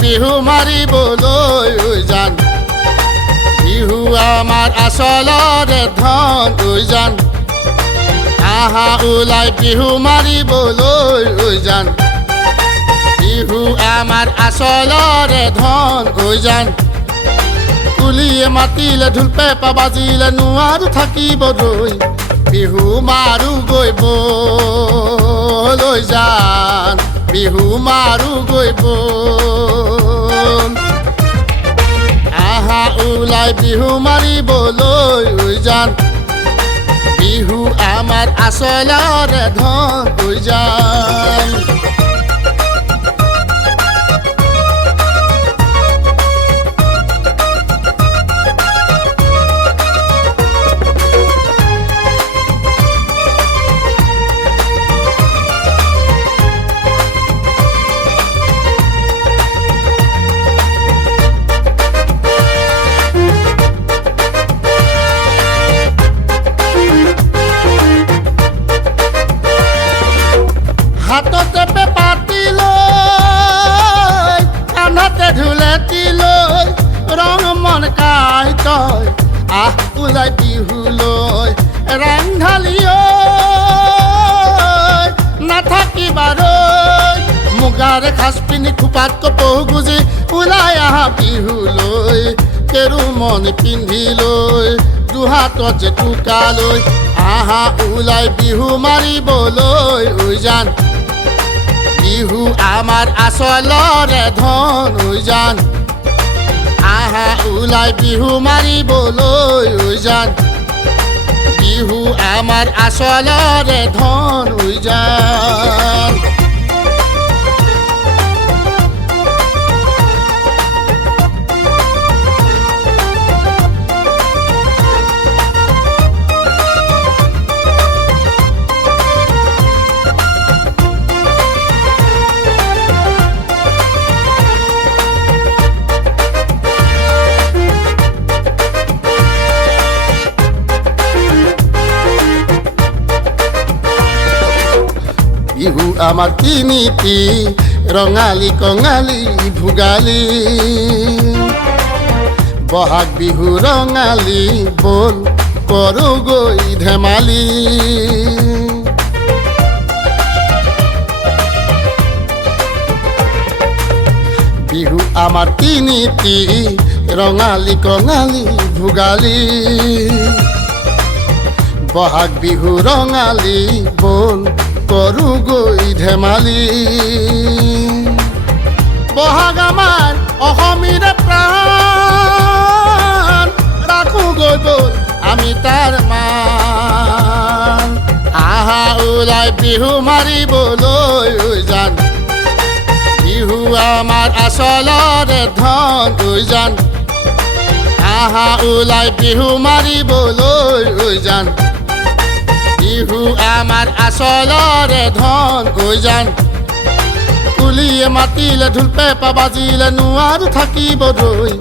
বিহু মাৰিবলৈ জান বিহু আমাৰ আচলৰে ধন জান আহা ওলাই বিহু মাৰিবলৈ জান বিহু আমাৰ আচলৰে ধন জান কুলিয়ে মাতিলে ঢোল পেঁপা বাজিলে নোৱাৰো থাকিব ৰৈ বিহু মাৰো গৈ বৈ জান বিহু মাৰো গৈ বৈ আহা ওলাই বিহু মাৰিবলৈ জান বিহু আমাৰ আচলৰে ধন জান হাততে পেপাতি লৈ কাণতে ঢোলেটি লৈ ৰং মন কাই তই আহ ওলাই বিহু লৈ ৰাং ঢালি নাথাকিবা ৰৈ মুগাৰে সাজ পিন্ধি খোপাত কপৌ গুজি ওলাই আহা বিহু লৈ কেৰু মন পিন্ধি লৈ দুহাতত যে টোকা লৈ আহা ওলাই বিহু মাৰিবলৈ জান বিহু আমাৰ আচলৰে ধন জান আহা ওলাই বিহু মাৰিবলৈ জান বিহু আমাৰ আচলৰে ধন জান বিহু আমাৰ তিনিটি ৰঙালী কঙালী ভোগালী বহাগ বিহু ৰঙালী বল কৰো গৈ ধেমালি বিহু আমাৰ তিনিটি ৰঙালী কঙালী ভোগালী বহাগ বিহু ৰঙালী বল কৰো গৈ ধেমালি বহাগ আমাৰ অসমীৰে প্ৰাণ ৰাখো গৈ বল আমি তাৰ মান আহা ওলাই বিহু মাৰিবলৈ জান বিহু আমাৰ আচলৰে ধন জান আহা ওলাই বিহু মাৰিবলৈ জান বিহু আমাৰ আচলৰে ধন জান কুলিয়ে মাতিলে ঢোল পেঁপা বাজিলে নোৱাৰো থাকিব ৰৈ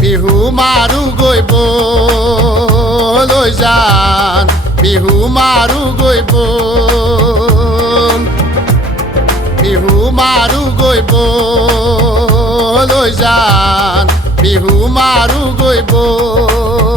বিহু মাৰো গৈ বৈ জান বিহু মাৰো গৈ বৈ বিহু মাৰো গৈ বৈ জান বিহু মাৰো গৈ বৈ